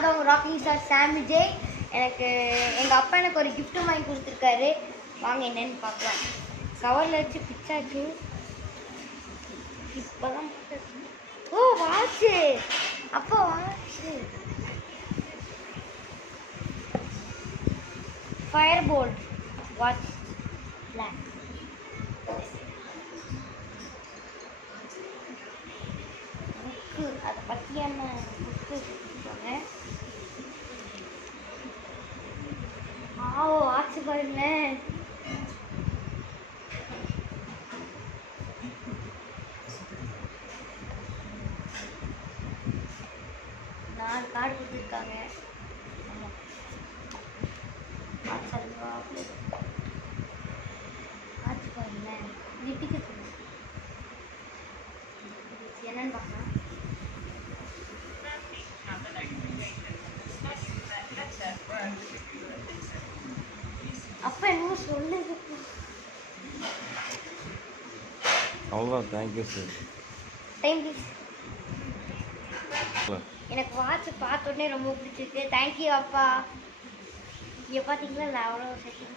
நான் தான் உங்கள் ராக்கிங் ஸ்டார் சாம் விஜய். எனக்கு எங்கள் அப்பா எனக்கு ஒரு கிஃப்ட்டு வாங்கி கொடுத்துருக்காரு. வாங்க என்னன்னு பார்க்கலாம். கவரில் வச்சு பிச்சாச்சு. இப்போ தான் ஓ வாட்சு. அப்போ watch Fire Boltt watch black. Book அதை பற்றியான புக்கு கொடுத்துருக்காங்க. வாட்சு பாருங்களேன். நாலு கார்டு கொடுத்துருக்காங்க. வாட்ச் பாருங்களேன். இது டிக்கெட் என்னன்னு பார்க்கலாம். அப்பா என்னமோ சொல்லுது. அவ்வளோதான். Thank you sir. Time please. எனக்கு வாட்ச் பார்த்த உடனே ரொம்ப பிடிச்சிருக்கு. தேங்க்யூ அப்பா. இங்கே பார்த்தீங்களா நான் அவ்வளோ செட்டிங்